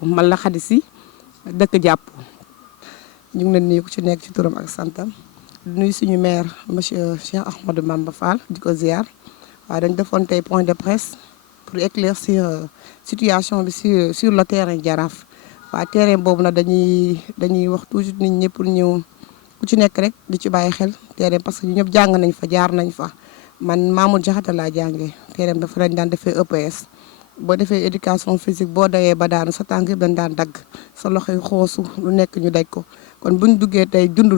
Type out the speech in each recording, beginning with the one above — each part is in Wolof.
asalaamaaleykum man la Khady Sy dëkk jàpp ñu ngi leen nuyu ku ci nekk ci turam ak santam di nuyu suñu maire monsieur Cheikh Ahmadou Bamba Fall di ko ziar waaye dañ defoon tey point de presse pour éclaircir situation bi sur le terrain Jaraaf waaye terrain boobu nag dañuy wax toujours nit ñi pour ñëw ku ci nekk rek di ci bàyyi xel terrain parce que ñu ñëpp jàng nañ fa jaar nañ fa man Mamour Diakhaté laa jàngee terrain dafa lañ daan defee EPS boo defee éducation physique boo dawee ba daanu sa tànk yëpp dañ daan dagg sa loxo yi xoosu lu nekk ñu daj ko kon buñ duggee tey dund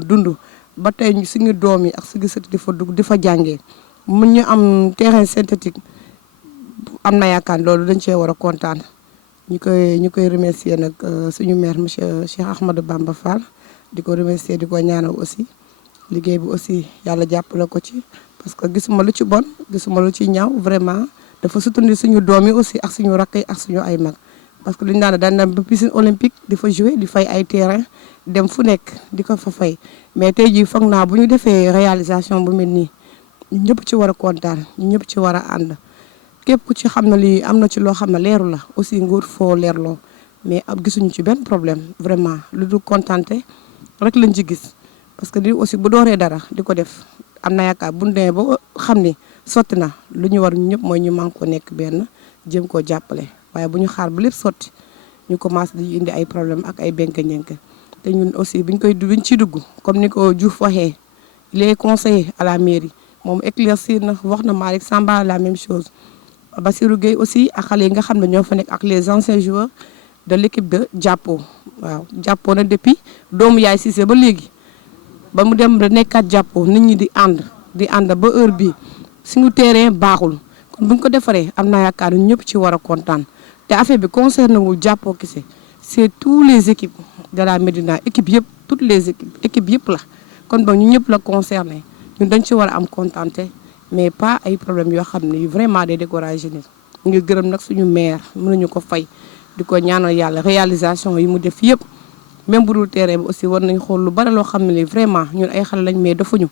ba tey suñu doom yi ak suñu sët di fa dugg di fa jàngee mun ñu am terrain synthétique am na yaakaar loolu dañ cee war a kontaan ñu koy remercier nag suñu maire monsieur Cheikh Ahmadou Bamba Fall di ko remercier di ko ñaanal aussi liggéey bi aussi yàlla jàppale ko ci parce que gisuma lu ci bon gisuma lu ci ñaaw vraiment dafa soutenir suñu doom yi aussi ak suñu rakk yi ak suñu ay mag parce que lu ñu daan dem ba piscine olympique di fa jouer di fay ay terrain dem fu nekk di ko fa fay mais tey jii foog naa bu ñu defee réalisation bu mel nii ñu ñëpp ci war a kontaan ñu ñëpp ci war a ànd képp ku ci xam ne lii am na ci loo xam ne leeru la aussi nguur foo leerloo mais ab gisuñu ci benn problème vraiment lu dul kontante rek lañ ci gis parce que lii aussi bu dooree dara di ko def am na yaakaar bu ñu demee ba xam ni sotti na lu ñu war ñëpp mooy ñu man ko nekk benn jéem koo jàppale waaye bu ñu xaar ba lépp sotti ñu commencé di indi ay problème ak ay benk-ñenk te ñun aussi biñ ciy dugg comme ni ko Diouf waxee il est conseiller à la mairie moom éclaircir na wax na Malick Samba la même chose Bassirou Gueye aussi ak xale yi nga xam ne ñoo fa nekk ak les anciens joueurs de l'équipe de Jàppo waaw Jàppo na depuis doomu yaay Cissé ba léegi ba mu dem ba nekkaat Jàppo nit ñi di ànd ba heure bii suñu terrain baaxul kon bu ñu ko defaree am naa yaakaar ñëpp ci war a kontaan te affaire bi concerné wul Jàppo kese c'est tous les équipes de la Médina équipe yëpp toutes les équipes yëpp la kon ba ñu ñëpp la concerné ñun dañ ci war a am kontaante mais pas ay problème yoo xam ne vraiment day découragé nit ñu ngi gërëm nag suñu maire mënuñu ko fay di ko ñaanal yàlla réalisation yi mu def yëpp même bu dul terrain bi aussi war nañ xool lu bari loo xam ne vraiment ñun ay xale lañ mais defuñu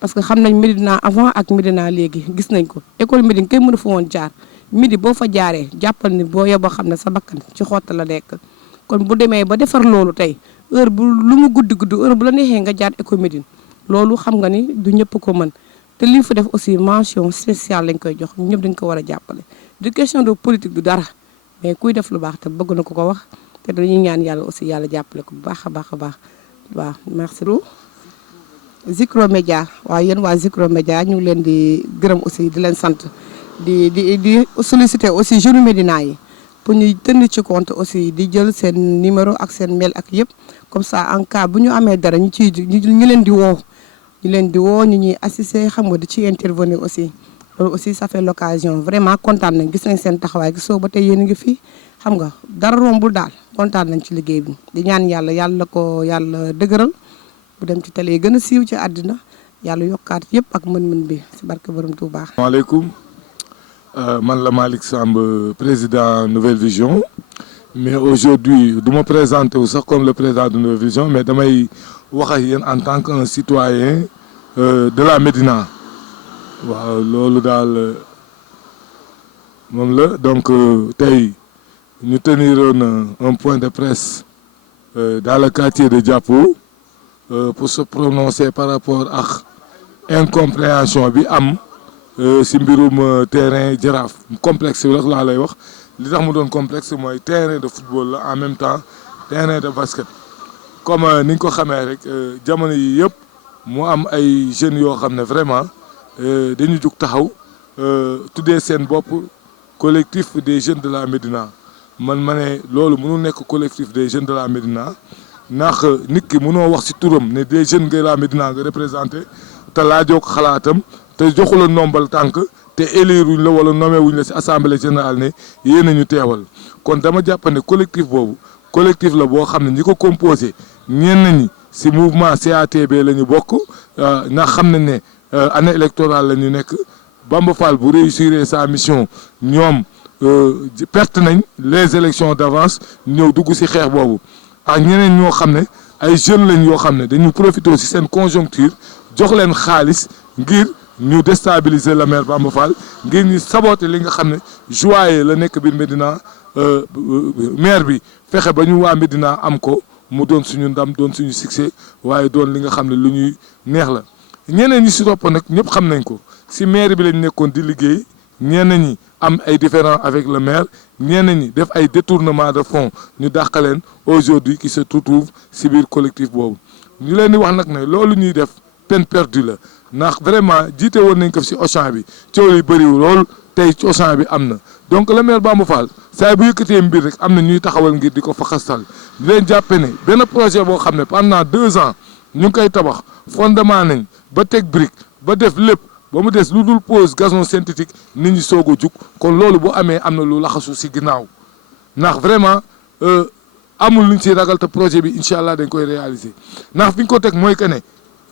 parce que xam nañ Médina avant ak Médina léegi gis nañ ko école Médine kay mënu fa woon jaar midi boo fa jaaree jàppal ni boo yeboo xam ne sa bakkan ci xotta la nekk kon bu demee ba defar loolu tey heure bu lu mu guddi heure bu la neexee nga jaar école Médine loolu xam nga ni du ñëpp ko mën te li fa def aussi mention spéciale lañ koy jox ñëpp dañ ko war a jàppale du question de politique du dara mais kuy def lu baax te bëgg na ko wax te dañuy ñaan yàlla aussi yàlla jàppale ko bu baax a baax waaw merci beaucoup. Zikro Média waaw yéen waa Zikro Média ñu ngi leen di gërëm aussi di leen sant di solliciter aussi jeunes Médina yi pour ñu tenir ci compte aussi di jël seen numéro ak seen mail ak yëpp comme ça en cas bu ñu amee dara ñu leen di woo. ñu ñuy assister xam nga di ci intervenir aussi loolu aussi ça fait l'occasion vraiment kontaan nañ gis nañ seen taxawaay gisoo ba tey yéen a ngi fi xam nga dara rombul daal kontaan nañ ci liggéey bi di ñaan yàlla ko yàlla dëgëral bu dem ci télé yi gën a siiw ci àddina yàlla yokkaat yëpp ak mën-mën bi si barke borom Touba. Asalaamaaleykum man la Malick Samb président Nouvelle Vision mais aujourd'hui du ma présenté wu sax comme le président de Nouvelle Vision mais damay wax ak yéen en tant qu'un citoyen de la Médina waaw loolu daal moom la donc tey ñu teniroon un point de presse dans le quartier de Jàppo pour se prononcer par rapport ak incompréhension bi am si mbirum terrain Jaraaf complexe bi rek laa lay wax li tax mu doon complexe mooy terrain de football la en même temps terrain de basket comme ni ñu ko xamee rek jamono yi yëpp mu am ay jeunes yoo xam ne vraiment dañu jug taxaw tuddee seen bopp collectif des jeunes de la Médina man ma ne loolu mënul nekk collectif des jeunes de la Médina ndax nit ki mënoo wax ci turam ne des jeunes de la Médina nga représenté te laajoo ko xalaatam te joxu la nombal tànk te élire wuñ la wala nommé wuñ la ci assemblée générale ne yéen a ñu teewal kon dama jàpp ne collectif boobu collectif la boo xam ne ñi ko composé ñenn ñi ci mouvement CATB la ñu bokk nga xam ne année électorale la ñu nekk Bamba Fall bu réussir sa mission ñoom perte nañ les élections d'avance ñëw dugg ci xeex boobu ak ñeneen ñoo xam ne ay jeunes lañ yoo xam ne dañu profité ci seen conjoncture jox leen xaalis ngir ñu déstabiliser le maire Bamba Fall ngir ñu saboter li nga xam ne joyeux la nekk biir Médina maire bi fexe ba ñu waa Médina am ko mu doon suñu ndam doon suñu succès waaye doon li nga xam ne lu ñuy neex la ñeneen ñi si topp nag ñëpp xam nañ ko si maire bi lañ nekkoon di liggéey ñeneen ñi am ay différends avec le maire ñeneen ñi def ay détournement de fonds ñu dàqaleen aujourd'hui qui se retrouve si biir collectif boobu ñu leen di wax nag ne loolu ñuy def peine perdue la ndax vraiment jiite woon nañ ko si Auchan bi coow yi bëriwul lool tey ci Auchan bi am na donc le maire Bamba Fall saa bu yëkkatee mbir rek am na ñuy taxawal ngir di ko fa xastal di leen jàppe ne benn projet boo xam ne pendant 2 ans ñu ngi koy tabax fondement nañ ba teg brique ba def lépp ba mu des lu dul pose gazon synthétique nit ñi soog a jug kon loolu bu amee am na lu laxasu si ginnaaw ndax vraiment amul luñ si ragal te projet bi incha allah dañ koy réaliser ndax fi ñu ko teg mooy que ne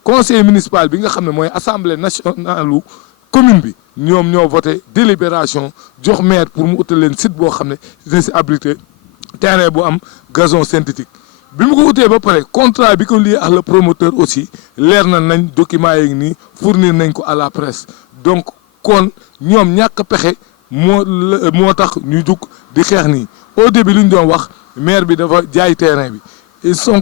conseil municipal bi nga xam ne mooy assemblée nationale commune bi ñoom ñoo voté délibération jox maire pour mu utal leen site boo xam ne dina si abrité terrain bu am gazon synthétique bi mu ko utee ba pare contrat bi ko lié ak le promoteur aussi leer na nañ documents yi nii fournir nañ ko à la presse donc kon ñoom ñàkk pexe moo tax ñu jug di xeex nii au début lu ñu doon wax maire bi dafa jaay terrain bi ils ont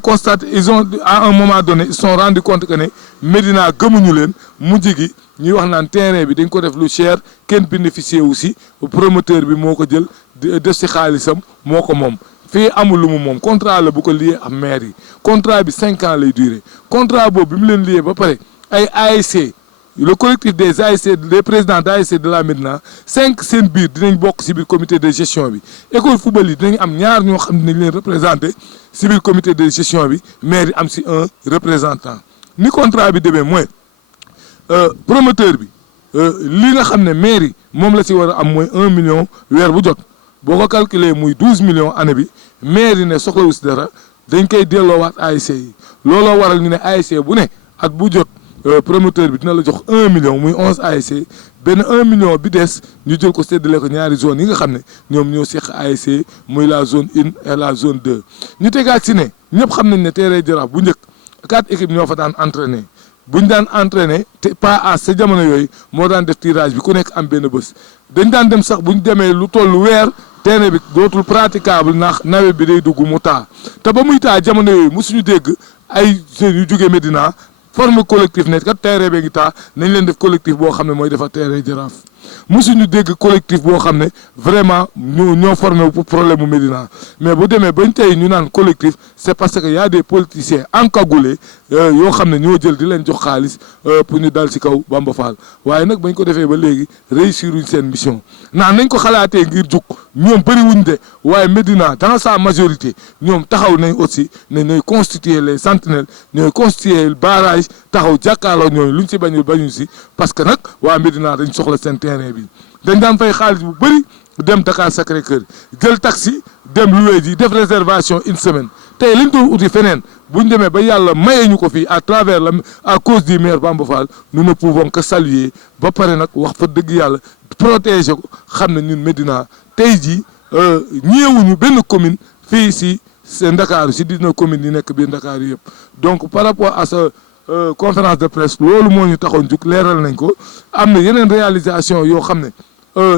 à un moment donné ils sont rendu compte que ne Médina gëmuñu leen mujj gi ñuy wax naan terrain bi dañ ko def lu cher kenn bénéficié wu si promoteur bi moo ko jël def si xaalisam moo ko moom fii amul lu mu moom contrat la bu ko lié ak maire yi contrat bi 5 ans lay durer contrat boobu bi mu leen lié ba pare ay ASC le collectif des ASC des présidents d'ASC de la Médina 5 seen biir dinañ bokk si biir comité de gestion bi école football yi dinañ am ñaar ñoo xam ne dinañ leen représenté si biir comité de gestion bi maire yi am si un représentant ni contrat bi demee mooy promoteur bi li nga xam ne maire yi moom la si war a am mooy 1 million weer bu jot boo ko calculer muy 12 millions année bi maire yi ne soxlawu si dara dañ koy delloowaat ASC yi looloo waral ñu ne ASC bu ne at bu jot promoteur bi dina la jox 1 million muy 11 ASC benn 1 million bi des ñu jël ko séddale ko ñaari zone yi nga xam ne ñoom ñoo seq ASC muy la zone 1 et la zone 2 ñu tegaat si ne ñëpp xam nañ ne terrain Jaraaf bu njëkk 4 équipes ñoo fa daan entraîner bu ñu daan entraîner te pas à sa jamono yooyu moo daan def tirage bi ku nekk am benn bés dañ daan dem sax bu ñu demee lu toll weer terrain bi dootul praticable ndax nawet bi day dugg mu taa te ba muy taa jamono yooyu mosuñu dégg ay jeunes yu jógee Médina forme collectif ne kat terrain bee ngi taa nañ leen def collectif boo xam ne mooy defar terrain Jaraaf mosuñu dégg collectif boo xam ne vraiment ñoo formé wu pour problème mu Médina mais bu demee bañ tey ñu naan collectif c'est parce que y a des politiciens encagoulés yoo xam ne ñoo jël di leen jox xaalis pour ñu dal ci kaw Bamba Fall waaye nag bañ ko defee ba léegi réussir wuñ seen mission ndax nañ ko xalaatee ngir jug ñoom bëri wuñ de waaye Médina dans sa majorité ñoom taxaw nañ aussi ne ñooy constituer les sentinelles ñooy constituer barrage taxaw jàkkaarloo ñooñu luñ ci bañuñ ci parce que nag waa Médina dañ soxla seen terrain bi dañ daan fay xaalis bu bëri dem Dakar Sacré-Cœur jël taxi dem loué ji def réservation 1 semaine tey liñ doon uti feneen buñ demee ba yàlla mayee ñu ko fii à travers la à cause du maire Bamba Fall nous ne pouvons que saluer ba pare nag wax fa dëgg yàlla protéger ko xam ne ñun Médina tey jii ñeewuñu benn commune fii si Ndakaaru si 19 communes yi nekk biir Ndakaaru yëpp donc par rapport à ce conférence de presse loolu moo ñu taxoon jug leeral nañ ko am na yeneen réalisation yoo xam ne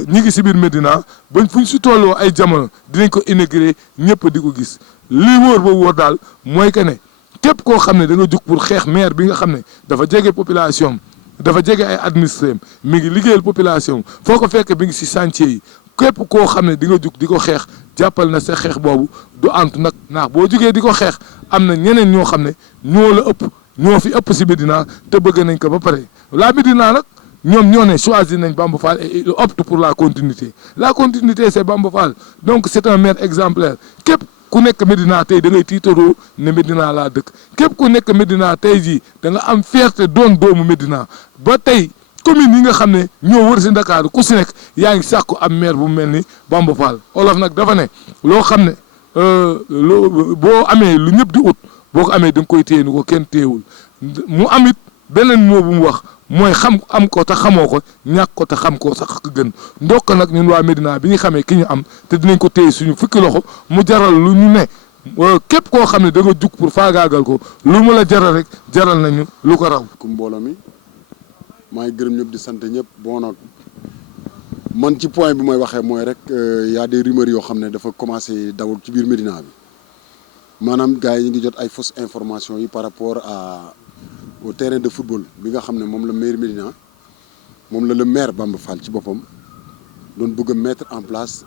ñi ngi si biir Médina bañ fu ñu si tolloo ay jamono dinañ ko intégré ñëpp di ko gis lii wóor ba wóor daal mooy que ne képp koo xam ne da nga jug pour xeex maire bi nga xam ne dafa jege population dafa jege ay administré mi ngi liggéeyal population foo ko fekk mi ngi si chantier yi képp koo xam ne di nga jug di ko xeex jàppal na sa xeex boobu du antu nag ndax boo jugee di ko xeex am na ñeneen ñoo xam ne ñoo la ëpp ñoo fi ëpp si Médina te bëgg nañ ko ba pare la Médina nag ñoom ñoo ne choisir nañ Bamba Fall et il opte pour la continuité c'est Bamba Fall donc c'est un maire exemplaire képp ku nekk Médina tey da ngay tiitaroo ne Médina laa dëkk képp ku nekk Médina tey jii da nga am fierté doon doomu Médina ba tey commune yi nga xam ne ñoo wër si Dakar ku si nekk yaa ngi sàkku am maire bu mel ni Bamba Fall olof nag dafa ne loo xam ne boo amee lu ñëpp di ut boo ko amee da nga koy téye ni ko kenn téyewul mu amit beneen moo bu mu wax mooy xam am ko te xamoo ko ñàkk ko te xam ko sax gën ndokk nag ñun waa Médina bi ñu xamee ki ñu am te dinañ ko téye suñu fukki loxo mu jaral lu ñu ne képp koo xam ne da nga jug pour faagaagal ko lu mu la jaral rek jaral nañu lu ko raw. ku mbooloo mi maa ngi gërëm ñëpp di sant ñëpp bon nag man ci point bi mooy waxee mooy rek y a des rumeurs yoo xam ne dafa commencé daw ci biir Médina bi maanaam gars yi ñu ngi jot ay fausses informations yi par rapport au terrain de football bi nga xam ne moom la maire Médina moom la le maire Bamba Fall ci boppam doon bëgg a mettre en place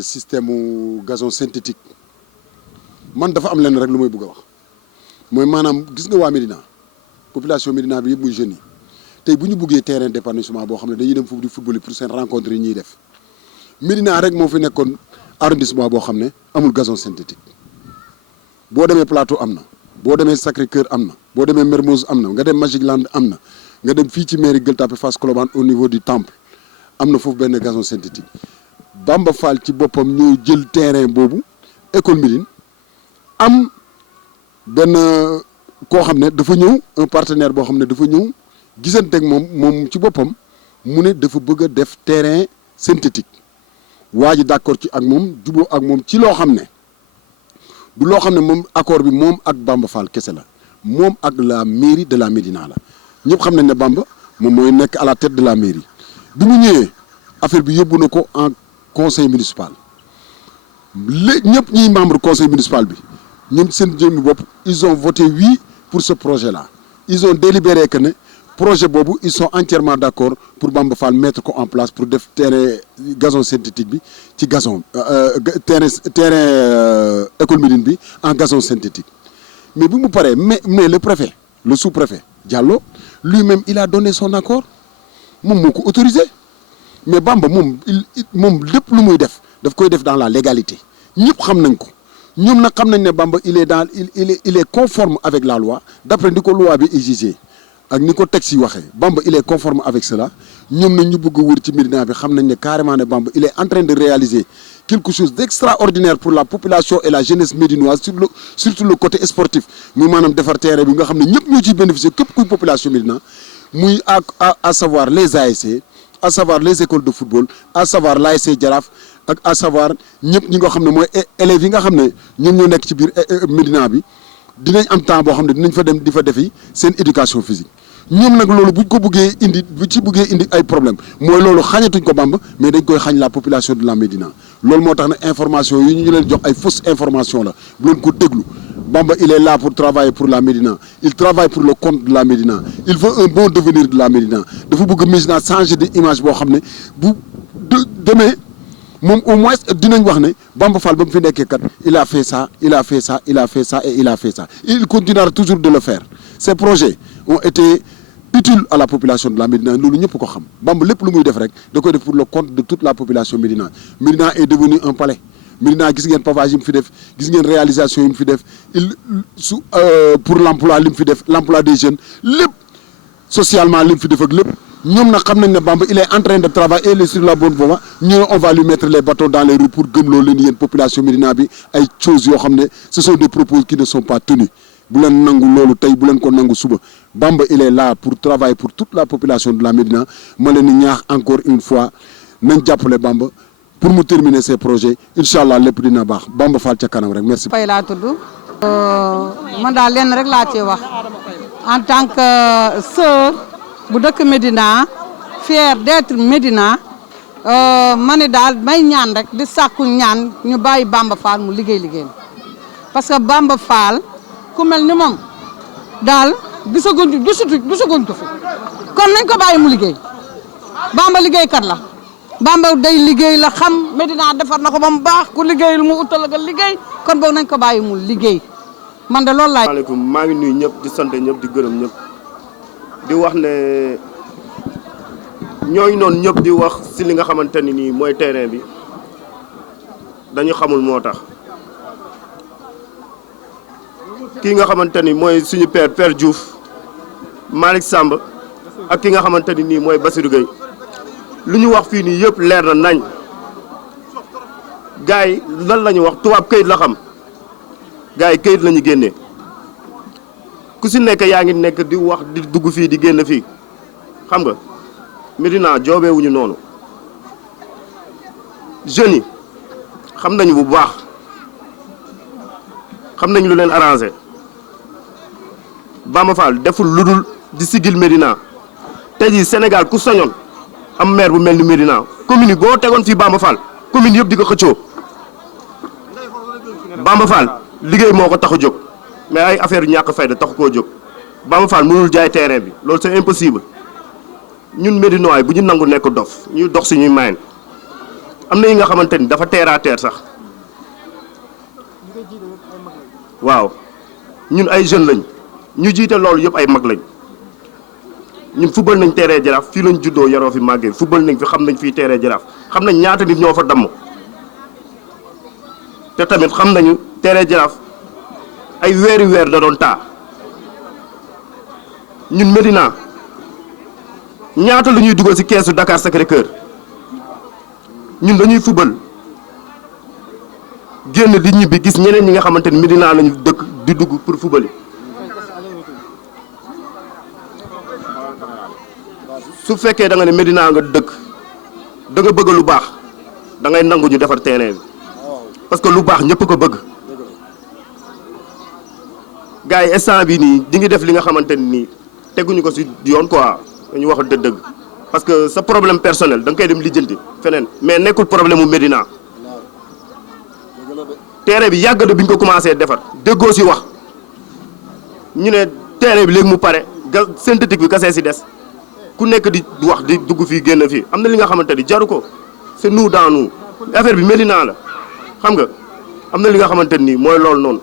système mu gazon synthétique man dafa am lenn rek lu may bëgg a wax mooy maanaam gis nga waa Médina population Médina bi yëpp muy jeunes yi tey bu ñu buggee terrain d'épanouissement boo xam ne dañuy dem foofu di football pour seen rencontre yi ñuy def Médina rek moo fi nekkoon arrondissement boo xam ne amul gazon synthétique boo demee Plateau am na boo demee Sacré-Cœur am na boo demee Mermoz am na nga dem Magic Land am na nga dem fii ci mairie Gueule Tapée Fass Colobane au niveau du temple am na foofu benn gazon synthétique Bamba Fall ci boppam ñoo jël terrain boobu école Médine am benn koo xam ne dafa ñëw un partenaire boo xam ne dafa ñëw gisanteeg moom ci boppam mu ne dafa bëgg a def terrain synthétique waa ji d'accord ci ak moom juboo ak moom ci loo xam ne du loo xam ne moom accord bi moom ak Bamba Fall kese la moom ak la mairie de la Médina la ñëpp xam nañ ne Bamba moom mooy nekk à la tête de la mairie bi mu ñëwee affaire bi yóbbu na ko en conseil municipal ñëpp ñiy membre conseil municipal bi ñoom seen jëmmi bopp ils ont voté oui pour ce projet là ils ont délibéré que ne projet boobu ils sont entièrement d'accord pour Bamba Fall mettre ko en place pour def terrain gazon synthétique bi ci gazon terrain école Médine bi en gazon synthétique mais bi mu paree mais le préfet le sous-préfet Diallo lui-même il a donné son accord moom moo ko autorisé mais Bamba moom lépp lu muy def daf koy def dans la légalité ñëpp xam nañ ko ñoom nag xam nañ ne Bamba il est conforme avec la loi d'après ni ko loi bi exigé ak ni ko texte yi waxee Bamba il est conforme avec cela ñoom nag ñu bëgg a wër ci Médina bi xam nañ ne carrément ne Bamba il est en train de réaliser quelque chose d'extraordinaire pour la population et la jeunesse médinoise surtout le côté sportif muy maanaam defar terrain bi nga xam ne ñëpp ñoo ciy bénéficier képp kuy population Médina muy à savoir les ASC à savoir les écoles de football à savoir l'ASC Jaraaf ak à savoir ñëpp ñi nga xam ne mooy élèves yi nga xam ne ñoom ñoo nekk ci biir Médina bi dinañ am temps boo xam ne dinañ fa dem di fa defi seen éducation physique ñoom nag loolu bu ci buggee indi ay problème mooy loolu xañatuñ ko Bamba mais dañ koy xañ la population de la Médina loolu moo tax ne information yi ñu leen jox ay fausse information la bu leen ko déglu Bamba il est là pour travailler pour la Médina il travaille pour le compte de la Médina il veut un bon devenir de la Médina dafa bëgg Médina changer d'image boo xam ne bu demee moom au moins dinañ wax ne Bamba Fall ba mu fi nekkee kat il a fait ça il a fait ça il a fait ça et il a fait ça et il continuera toujours de le faire ces projets ont été utiles à la population de la Médina loolu ñëpp ko xam Bamba lépp lu muy def rek da koy def pour le compte de toute la population Médina Médina est devenu un palais Médina gis ngeen pavage yi mu fi def gis ngeen réalisation yi mu fi def pour l'emploi li mu fi def l'emploi des jeunes lépp socialement li mu fi def ak lépp ñoom nag xam nañ ne Bamba il est en train de travailler et il est sur la bonne voie ñu on va lui mettre les bâtons dans les roues pour gëmloo leen yéen population Médina bi ay choses yoo xam ne ce sont des propos qui ne sont pas tenus bu leen nangu loolu tey bu leen ko nangu suba Bamba il est là pour travailler pour toute la population de la Médina ma leen di ñaax encore une fois nañ jàppale Bamba pour mu terminer ses projets incha allah lépp dina baax Bamba Fall ca kanam rek merci. Faye laa tudd man daal lenn rek laa ci wax en tant que sœur bu dëkk Médina fière d'être Médina ma ne daal may ñaan rek di sàkku ñaan ñu bàyyi Bamba Fall mu liggéey parce que Bamba Fall ku mel ni moom daal gisaguñ ko fi kon nañ ko bàyyi mu liggéey Bamba liggéeykat la Bamba day liggéey la xam Médina defar na ko ba mu baax ku liggéeyul mu utal nga liggéey kon boog nañ ko bàyyi mu liggéey man de loolu laay. asalaamaaleykum maa ngi nuyu ñëpp di sant ñëpp di gërëm ñëpp di wax ne ñooñu noonu ñëpp di wax si li nga xamante ni nii mooy terrain bi dañu xamul moo tax kii nga xamante ni mooy suñu père Diouf Malick Samb ak ki nga xamante ni nii mooy Bassirou Gueye lu ñu wax fii nii yëpp leer na nañ gars yi lan la ñu wax tubaab këyit la xam gars yi këyit la ñu génnee ku si nekk yaa ngi nekk di wax di dugg fii di génn fii xam nga Médina joobeewuñu noonu jeunes yi xam nañu bu baax xam nañu lu leen arrangé Bamba Fall deful lu dul di sigil Médina tey jii Sénégal ku soñoon am maire bu mel ni Médina commune yi boo tegoon fii Bamba Fall commune yëpp di ko xëccoo Bamba Fall liggéey moo ko tax a jóg mais ay affaire yu ñàkk fayda taxu koo jóg Bamba Fall mënul jaay terrain bi loolu c'est impossible ñun Médinois bu ñu nangu nekk dof ñuy dox suñuy mayen am na yi nga xamante ni dafa terre à terre sax waaw ñun ay jeunes lañ ñu jiite loolu yëpp ay mag lañ ñun football nañ terrain Jaraaf fii lañ juddoo yaroo fi màggee football nañ fi xam nañ fii terrain Jaraaf xam nañ ñaata nit ñoo fa damm te tamit xam nañu terrain Jaraaf ay weeri weer da doon taa ñun Médina ñaata lu ñuy dugal ci keesu Dakar Sacré-Cœur ñun dañuy football génn di ñibbi gis ñeneen ñi nga xamante ni Médina lañu dëkk di dugg pour football su fekkee da nga ne Médina nga dëkk da nga bëgg lu baax da ngay nangu ñu defar terrain bi parce que lu baax ñëpp ko bëgg gars yi instant bi nii di ngi def li nga xamante ni nii teguñu ko ci yoon quoi dañu wax dëgg parce que sa problème personnel da nga koy dem lijjanti feneen mais nekkul problème mu Médina terrain bi yàgg na bi ñu ko commencé defar déggoo ci wax ñu ne terrain bi léegi mu pare ga synthétique bi kasee ci des ku nekk di wax di dugg fii génn fii am na li nga xamante ni jaru ko c'est nous dans nous affaire bi Médina la xam nga am na li nga xamante ni mooy loolu noonu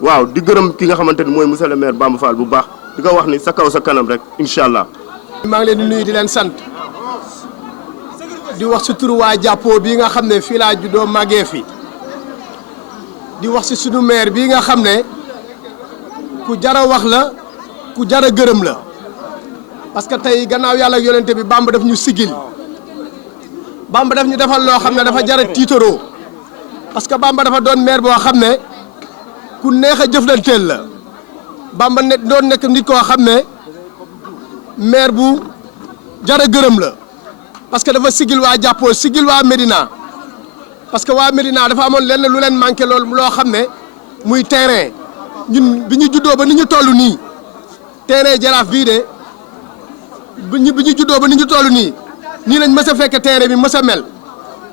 waaw di gërëm ki nga xamante ni mooy monsieur le maire Bamba Fall bu baax di ko wax ni sa kaw sa kanam rek incha allah. maa ngi leen di nuyu di leen sant di wax ci turu waa jàppoo bii nga xam ne fii laa juddoo màggee fi di wax ci sunu maire bii nga xam ne ku jara wax la ku jara gërëm la parce que tey gannaaw yàlla ak yonente bi Bamba daf ñu sigil Bamba daf ñu defal loo xam ne dafa jara tiitaroo parce que Bamba dafa doon maire boo xam ne ku neex a jëflanteel la Bamba ne doon nekk nit koo xam ne maire bu jara gërëm la parce que dafa sigil waa jàppoo sigil waa Médina parce que waa Médina dafa amoon lenn lu leen manqué loolu loo xam ne muy terrain ñun bi ñu juddoo ba ni ñu toll nii terrain Jaraaf bii de bi ñu juddoo ba ni ñu toll nii lañ mës a fekk terrain bi mës a mel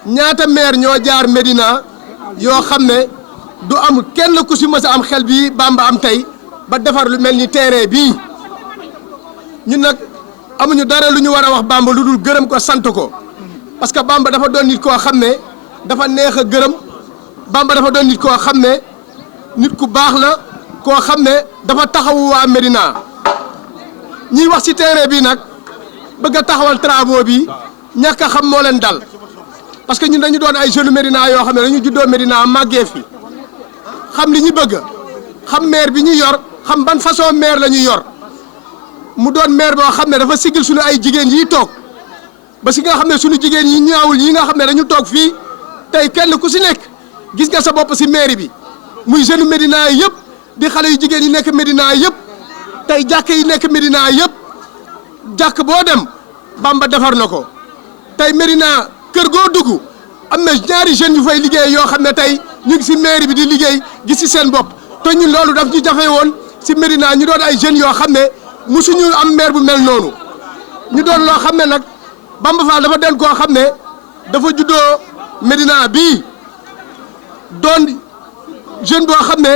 ñaata maire ñoo jaar Médina yoo xam ne du am kenn ku si mës a am xel bii Bamba am tey ba defar lu mel ni terrain bii ñun nag amuñu dara lu ñu war a wax Bamba lu dul gërëm ko sant ko parce que Bamba dafa doon nit koo xam ne dafa neex a gërëm Bamba dafa doon nit koo xam ne nit ku baax la koo xam ne dafa taxawu waa Médina ñiy wax ci terrain bi nag bëgg a taxawal travaux bi ñàkk a xam moo leen dal parce que ñun dañu doon ay jeunes Médina yoo xam ne dañu juddoo Médina màggee fi xam li ñu bëgg xam maire bi ñu yor xam ban façon maire la ñu yor mu doon maire boo xam ne dafa sigil suñu ay jigéen yi toog ba si nga xam ne suñu jigéen yi ñaawul yi nga xam ne dañu toog fii tey kenn ku si nekk gis nga sa bopp si mairie bi muy jeune Médina yëpp di xale yu jigéen yi nekk Médina yëpp tey jàkk yi nekk Médina yëpp jàkk boo dem Bamba defar na ko tey Médina kër goo dugg am na ñaari jeunes yu fay liggéey yoo xam ne tey ñu ngi si mairie bi di liggéey gis si seen bopp te ñun loolu daf ñu jafe woon si Médina ñu doon ay jeunes yoo xam ne musuñu am maire bu mel noonu ñu doon loo xam ne nag Bamba Fall dafa den koo xam ne dafa juddoo Médina bii doon jeune boo xam ne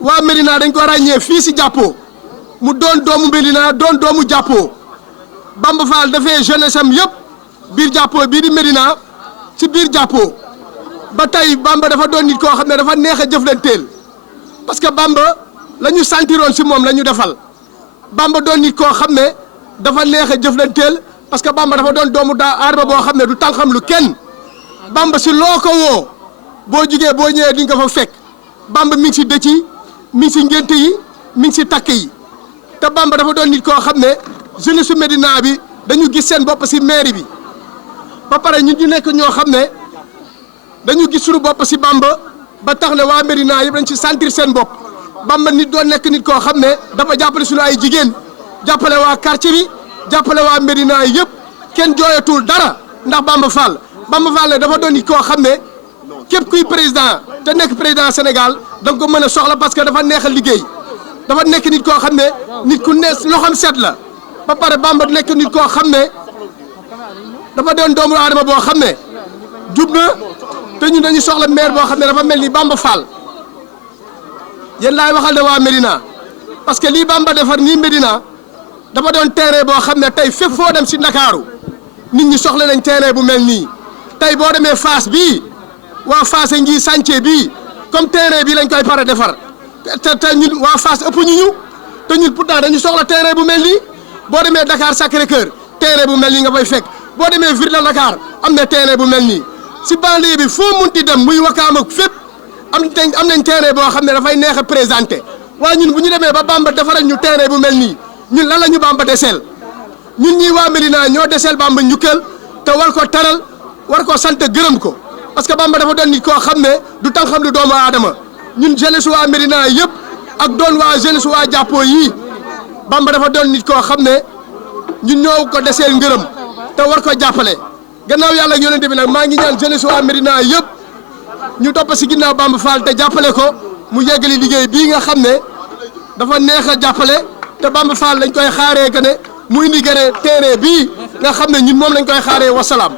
waa Médina dañ ko ràññee fii si jàppoo mu doon doomu Médina doon doomu jàppoo Bamba Fall dafay jeunesse am yëpp biir jàppoo bii di Médina ci biir jàppoo ba tey Bamba dafa doon nit koo xam ne dafa neex a jëflanteel parce que Bamba la ñu sentiroon si moom la ñu defal Bamba doon nit koo xam ne dafa neex a jëflanteel parce que Bamba dafa doon doomu daa aadama boo xam ne du tànqam lu kenn Bamba si loo ko woo boo jugee boo ñëwee di nga fa fekk Bamba mi ngi si dëcc yi mi ngi si ngénte yi mi ngi si takk yi te Bamba dafa doon nit koo xam ne jeunesse su Médina bi dañu gis seen bopp si mairie bi ba pare ñun ñu nekk ñoo xam ne dañu gis suñu bopp si Bamba ba tax ne waa Médina yëpp dañ ci sentir seen bopp Bamba nit doon nekk nit koo xam ne dafa jàppale suñu ay jigéen jàppale waa quartier bi jàppale waa Médina yëpp kenn jooyatul dara ndax Bamba Fall ne dafa doon nit koo xam ne képp kuy président te nekk président Sénégal da nga ko mën a soxla parce que dafa neex a liggéey dafa nekk nit koo xam ne nit ku ne loxoom set la ba pare Bamba nekk nit koo xam ne dafa doon doomu aadama boo xam ne jub na te ñun dañu soxla maire boo xam ne dafa mel ni Bamba Fall yéen laay waxal ne waa Médina parce que lii Bamba defar nii Médina dafa doon terrain boo xam ne tey fépp foo dem si Ndakaaru nit ñi soxla nañ terrain bu mel nii tey boo demee Fass bii waa Fass ngi chantier bii comme terrain bi lañ koy pare defar te ñun waa Fass ëpp ñu te ñun pourtant dañu soxla terrain bu mel nii boo demee Dakar Sacré-Cœur terrain bu mel nii nga fay fekk boo demee ville de Dakar am na terrain bu mel nii si banlieue bi foo munti dem muy Wakaam ak fépp am nañ terrain boo xam ne dafay neex a présenté waaye ñun bu ñu demee ba Bamba defaral ñu terrain bu mel nii ñun lan la ñu Bamba deseel ñun ñii waa Médina ñoo deseel Bamba njukkal te war ko taral war ko sant gërëm ko parce que Bamba dafa doon nit koo xam ne du tan xam lu doomu aadama ñun jeunesse waa Médina yëpp ak doon waa jeunesse waa jàppoo yii Bamba dafa doon nit koo xam ne ñun ñoo ko deseel ngërëm te war ko jàppale gannaaw yàlla ak yonente bi nag maa ngi ñaan jeunesse waa Médina yëpp ñu topp si ginnaaw Bamba Fall te jàppale ko mu yeggali liggéey bii nga xam ne dafa neex a jàppale te Bamba Fall lañ koy xaaree que ne mu indi gën a terrain bii nga xam ne ñun moom lañ koy xaaree wasalaam.